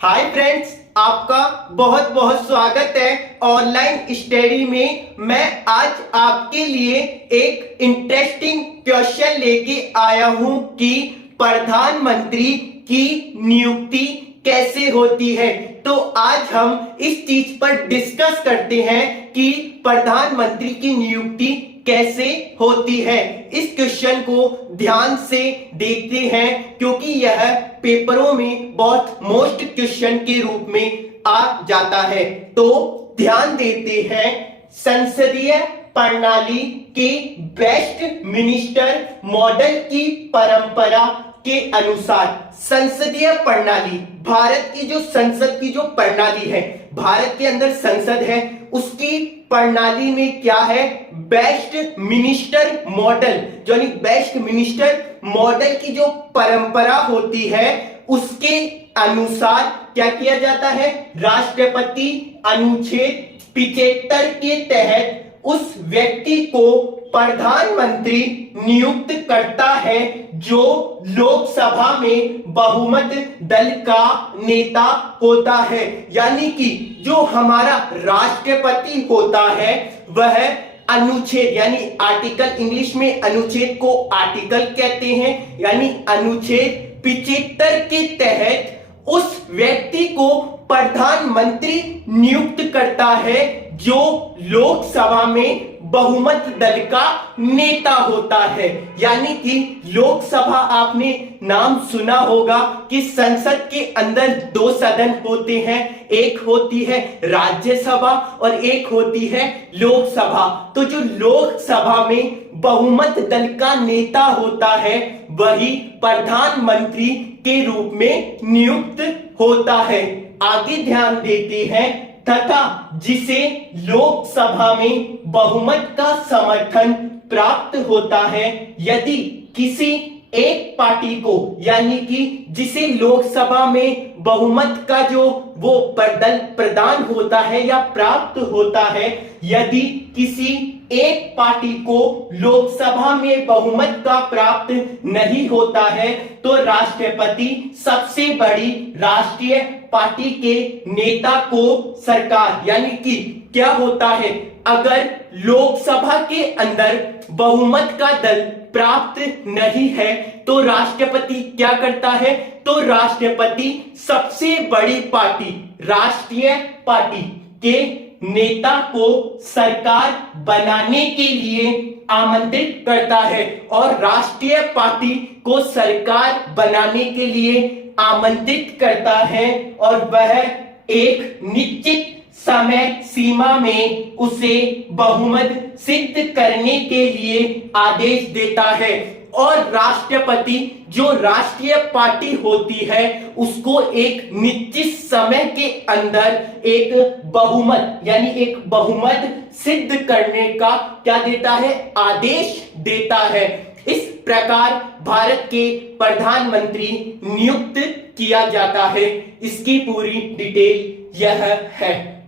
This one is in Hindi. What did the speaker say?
हाय फ्रेंड्स, आपका बहुत बहुत स्वागत है ऑनलाइन स्टडी में। मैं आज आपके लिए एक इंटरेस्टिंग क्वेश्चन लेके आया हूं कि प्रधानमंत्री की नियुक्ति कैसे होती है। तो आज हम इस चीज पर डिस्कस करते हैं कि प्रधानमंत्री की नियुक्ति कैसे होती है। इस क्वेश्चन को ध्यान से देखते हैं क्योंकि यह पेपरों में बहुत मोस्ट क्वेश्चन के रूप में आ जाता है। तो ध्यान देते हैं, संसदीय प्रणाली के बेस्ट मिनिस्टर मॉडल की परंपरा के अनुसार संसदीय प्रणाली, भारत की जो संसद की जो प्रणाली है, भारत के अंदर संसद है, उसकी प्रणाली में क्या है, बेस्ट मिनिस्टर मॉडल, यानी बेस्ट मिनिस्टर मॉडल की जो परंपरा होती है उसके अनुसार क्या किया जाता है, राष्ट्रपति अनुच्छेद 75 के तहत उस व्यक्ति को प्रधानमंत्री नियुक्त करता है जो लोकसभा में बहुमत दल का नेता होता है। यानी कि जो हमारा राष्ट्रपति होता है वह अनुच्छेद, यानी आर्टिकल, इंग्लिश में अनुच्छेद को आर्टिकल कहते हैं, यानी अनुच्छेद 75 के तहत उस व्यक्ति को प्रधानमंत्री नियुक्त करता है जो लोकसभा में बहुमत दल का नेता होता है। यानी कि लोकसभा, आपने नाम सुना होगा कि संसद के अंदर दो सदन होते हैं, एक होती है राज्यसभा और एक होती है लोकसभा। तो जो लोकसभा में बहुमत दल का नेता होता है वही प्रधानमंत्री के रूप में नियुक्त होता है। आगे ध्यान देते हैं, तथा जिसे लोकसभा में बहुमत का समर्थन प्राप्त होता है, यदि किसी एक पार्टी को, यानी कि जिसे लोकसभा में बहुमत का जो वो दल प्रदान होता है या प्राप्त होता है, यदि किसी एक पार्टी को लोकसभा में बहुमत का प्राप्त नहीं होता है तो राष्ट्रपति सबसे बड़ी राष्ट्रीय पार्टी के नेता को सरकार, यानी कि क्या होता है, अगर लोकसभा के अंदर बहुमत का दल प्राप्त नहीं है तो राष्ट्रपति क्या करता है, तो राष्ट्रपति सबसे बड़ी पार्टी, राष्ट्रीय पार्टी के नेता को सरकार बनाने के लिए आमंत्रित करता है और राष्ट्रीय पार्टी को सरकार बनाने के लिए आमंत्रित करता है और वह एक निश्चित समय सीमा में उसे बहुमत सिद्ध करने के लिए आदेश देता है। और राष्ट्रपति, जो राष्ट्रीय पार्टी होती है, उसको एक निश्चित समय के अंदर एक बहुमत, यानी एक बहुमत सिद्ध करने का क्या देता है, आदेश देता है। इस प्रकार भारत के प्रधानमंत्री नियुक्त किया जाता है। इसकी पूरी डिटेल यह है।